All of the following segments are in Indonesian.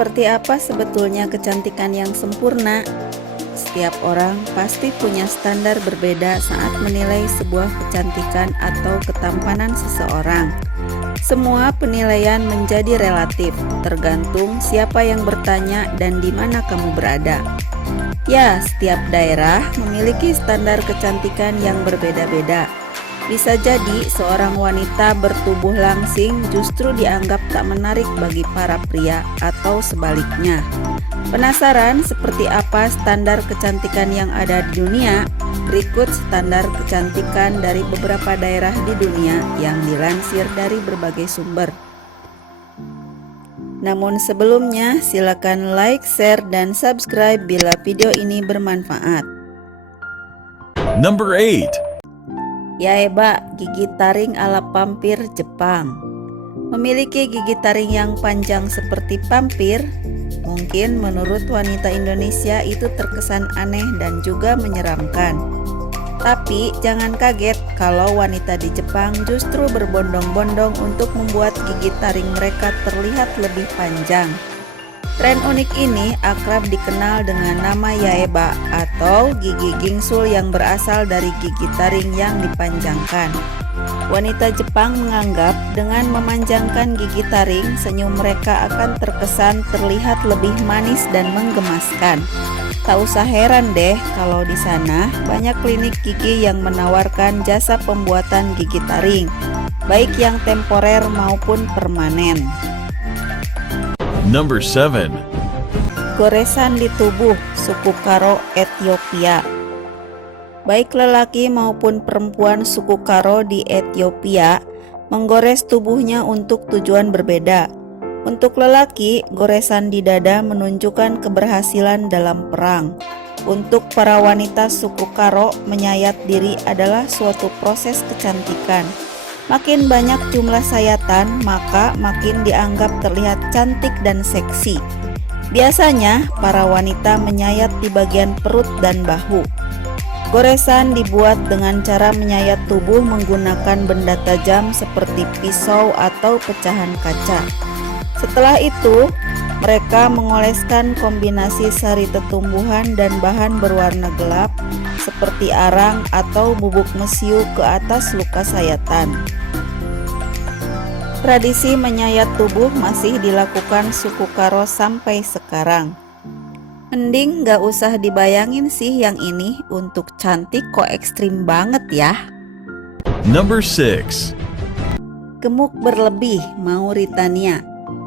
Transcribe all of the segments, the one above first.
Seperti apa sebetulnya kecantikan yang sempurna? Setiap orang pasti punya standar berbeda saat menilai sebuah kecantikan atau ketampanan seseorang. Semua penilaian menjadi relatif, tergantung siapa yang bertanya dan di mana kamu berada. Ya, setiap daerah memiliki standar kecantikan yang berbeda-beda. Bisa jadi seorang wanita bertubuh langsing justru dianggap tak menarik bagi para pria atau sebaliknya. Penasaran seperti apa standar kecantikan yang ada di dunia? Berikut standar kecantikan dari beberapa daerah di dunia yang dilansir dari berbagai sumber. Namun sebelumnya, silakan like, share, dan subscribe bila video ini bermanfaat. Number 8. Yaeba, gigi taring ala pampir Jepang. Memiliki gigi taring yang panjang seperti pampir, mungkin menurut wanita Indonesia itu terkesan aneh dan juga menyeramkan. Tapi jangan kaget kalau wanita di Jepang justru berbondong-bondong untuk membuat gigi taring mereka terlihat lebih panjang. Tren unik ini akrab dikenal dengan nama yaeba atau gigi gingsul yang berasal dari gigi taring yang dipanjangkan. Wanita Jepang menganggap dengan memanjangkan gigi taring, senyum mereka akan terkesan terlihat lebih manis dan menggemaskan. Tak usah heran deh kalau di sana banyak klinik gigi yang menawarkan jasa pembuatan gigi taring, baik yang temporer maupun permanen. Number 7. Goresan di tubuh, suku Karo Ethiopia. Baik lelaki maupun perempuan suku Karo di Ethiopia menggores tubuhnya untuk tujuan berbeda. Untuk lelaki, goresan di dada menunjukkan keberhasilan dalam perang. Untuk para wanita suku Karo, menyayat diri adalah suatu proses kecantikan. Makin banyak jumlah sayatan, maka makin dianggap terlihat cantik dan seksi. Biasanya, para wanita menyayat di bagian perut dan bahu. Goresan dibuat dengan cara menyayat tubuh menggunakan benda tajam seperti pisau atau pecahan kaca. Setelah itu, mereka mengoleskan kombinasi sari tetumbuhan dan bahan berwarna gelap seperti arang atau bubuk mesiu ke atas luka sayatan. Tradisi menyayat tubuh masih dilakukan suku Karo sampai sekarang. Mending gak usah dibayangin sih yang ini, untuk cantik kok ekstrim banget ya. Number 6. Gemuk berlebih, Mauritania.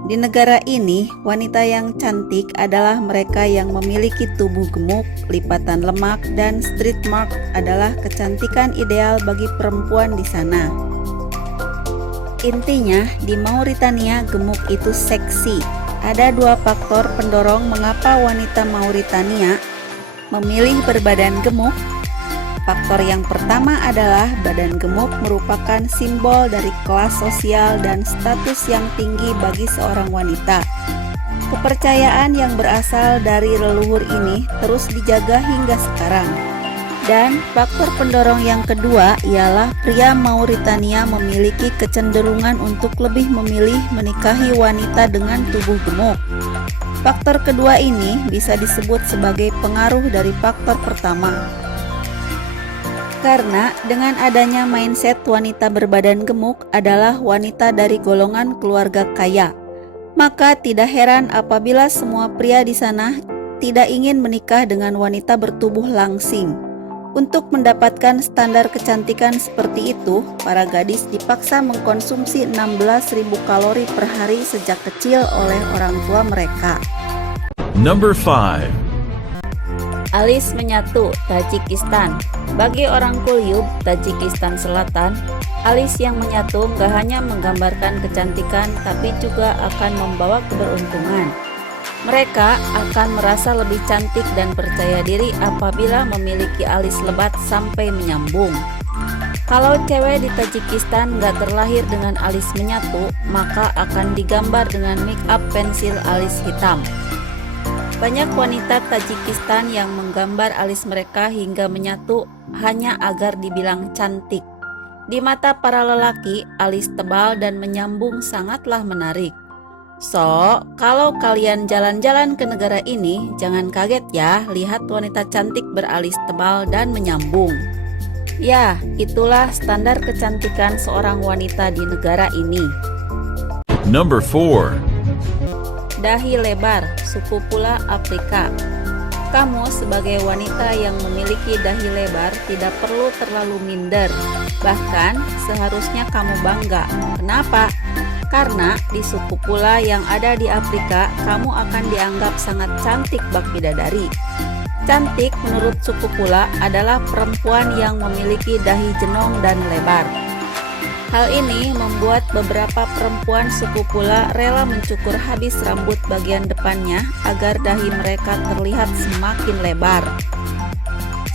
Di negara ini, wanita yang cantik adalah mereka yang memiliki tubuh gemuk, lipatan lemak, dan street mark adalah kecantikan ideal bagi perempuan di sana. Intinya, di Mauritania gemuk itu seksi. Ada dua faktor pendorong mengapa wanita Mauritania memilih berbadan gemuk. Faktor yang pertama adalah badan gemuk merupakan simbol dari kelas sosial dan status yang tinggi bagi seorang wanita. Kepercayaan yang berasal dari leluhur ini terus dijaga hingga sekarang. Dan faktor pendorong yang kedua ialah pria Mauritania memiliki kecenderungan untuk lebih memilih menikahi wanita dengan tubuh gemuk. Faktor kedua ini bisa disebut sebagai pengaruh dari faktor pertama. Karena dengan adanya mindset wanita berbadan gemuk adalah wanita dari golongan keluarga kaya, maka tidak heran apabila semua pria di sana tidak ingin menikah dengan wanita bertubuh langsing. Untuk mendapatkan standar kecantikan seperti itu, para gadis dipaksa mengkonsumsi 16.000 kalori per hari sejak kecil oleh orang tua mereka. Number 5. Alis menyatu, Tajikistan. Bagi orang Kulyub, Tajikistan Selatan, alis yang menyatu gak hanya menggambarkan kecantikan tapi juga akan membawa keberuntungan. Mereka akan merasa lebih cantik dan percaya diri apabila memiliki alis lebat sampai menyambung. Kalau cewek di Tajikistan gak terlahir dengan alis menyatu, maka akan digambar dengan make up pensil alis hitam. Banyak wanita Tajikistan yang menggambar alis mereka hingga menyatu hanya agar dibilang cantik. Di mata para lelaki, alis tebal dan menyambung sangatlah menarik. So, kalau kalian jalan-jalan ke negara ini, jangan kaget ya lihat wanita cantik beralis tebal dan menyambung. Ya, itulah standar kecantikan seorang wanita di negara ini. Number 4. Dahi lebar, suku pula Afrika. Kamu sebagai wanita yang memiliki dahi lebar tidak perlu terlalu minder. Bahkan seharusnya kamu bangga. Kenapa? Karena di suku pula yang ada di Afrika, kamu akan dianggap sangat cantik bak bidadari. Cantik menurut suku pula adalah perempuan yang memiliki dahi jenong dan lebar. Hal ini membuat beberapa perempuan suku pula rela mencukur habis rambut bagian depannya agar dahi mereka terlihat semakin lebar.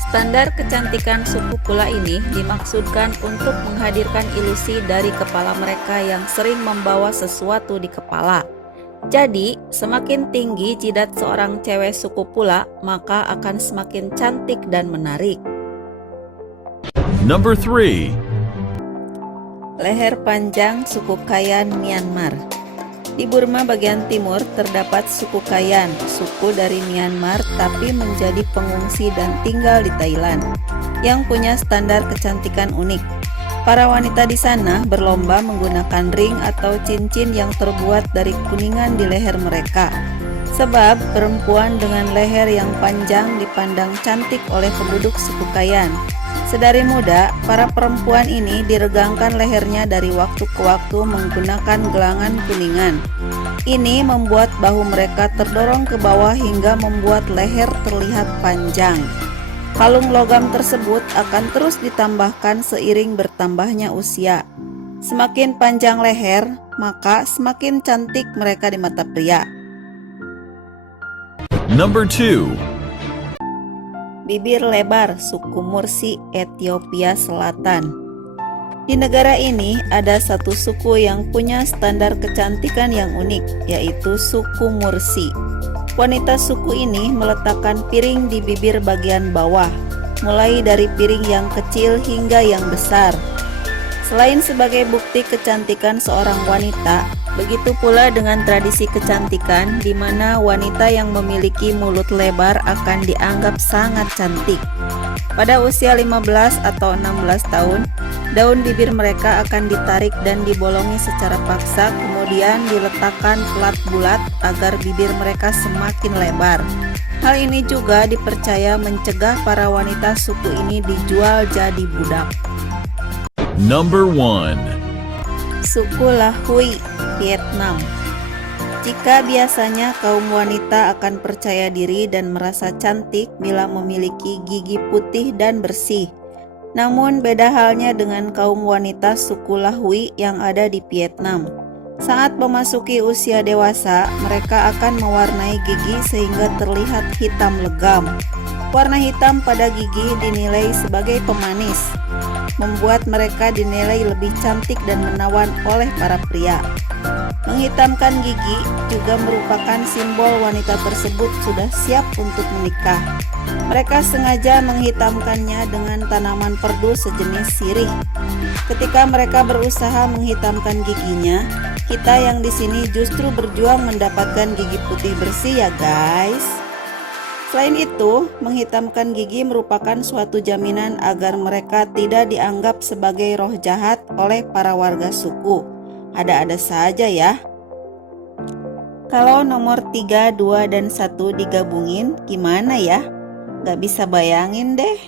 Standar kecantikan suku pula ini dimaksudkan untuk menghadirkan ilusi dari kepala mereka yang sering membawa sesuatu di kepala. Jadi, semakin tinggi jidat seorang cewek suku pula, maka akan semakin cantik dan menarik. Number 3. Leher panjang suku Kayan Myanmar. Di Burma bagian timur terdapat suku Kayan, suku dari Myanmar tapi menjadi pengungsi dan tinggal di Thailand, yang punya standar kecantikan unik. Para wanita di sana berlomba menggunakan ring atau cincin yang terbuat dari kuningan di leher mereka. Sebab perempuan dengan leher yang panjang dipandang cantik oleh penduduk suku Kayan. Sedari muda, para perempuan ini diregangkan lehernya dari waktu ke waktu menggunakan gelangan kuningan. Ini membuat bahu mereka terdorong ke bawah hingga membuat leher terlihat panjang. Kalung logam tersebut akan terus ditambahkan seiring bertambahnya usia. Semakin panjang leher, maka semakin cantik mereka di mata pria. Number 2. Bibir lebar suku Mursi, Ethiopia Selatan. Di negara ini ada satu suku yang punya standar kecantikan yang unik, yaitu suku Mursi. Wanita suku ini meletakkan piring di bibir bagian bawah, mulai dari piring yang kecil hingga yang besar. Selain sebagai bukti kecantikan seorang wanita, begitu pula dengan tradisi kecantikan di mana wanita yang memiliki mulut lebar akan dianggap sangat cantik. Pada usia 15 atau 16 tahun, daun bibir mereka akan ditarik dan dibolongi secara paksa, kemudian diletakkan plat bulat agar bibir mereka semakin lebar. Hal ini juga dipercaya mencegah para wanita suku ini dijual jadi budak. Number 1. Suku Lahui, Vietnam. Jika biasanya kaum wanita akan percaya diri dan merasa cantik bila memiliki gigi putih dan bersih. Namun beda halnya dengan kaum wanita suku Lahui yang ada di Vietnam. Saat memasuki usia dewasa, mereka akan mewarnai gigi sehingga terlihat hitam legam. Warna hitam pada gigi dinilai sebagai pemanis, membuat mereka dinilai lebih cantik dan menawan oleh para pria. Menghitamkan gigi juga merupakan simbol wanita tersebut sudah siap untuk menikah. Mereka sengaja menghitamkannya dengan tanaman perdu sejenis sirih. Ketika mereka berusaha menghitamkan giginya, kita yang di sini justru berjuang mendapatkan gigi putih bersih ya guys. Selain itu, menghitamkan gigi merupakan suatu jaminan agar mereka tidak dianggap sebagai roh jahat oleh para warga suku. Ada-ada saja ya. Kalau nomor 3, 2, dan 1 digabungin, gimana ya? Gak bisa bayangin deh.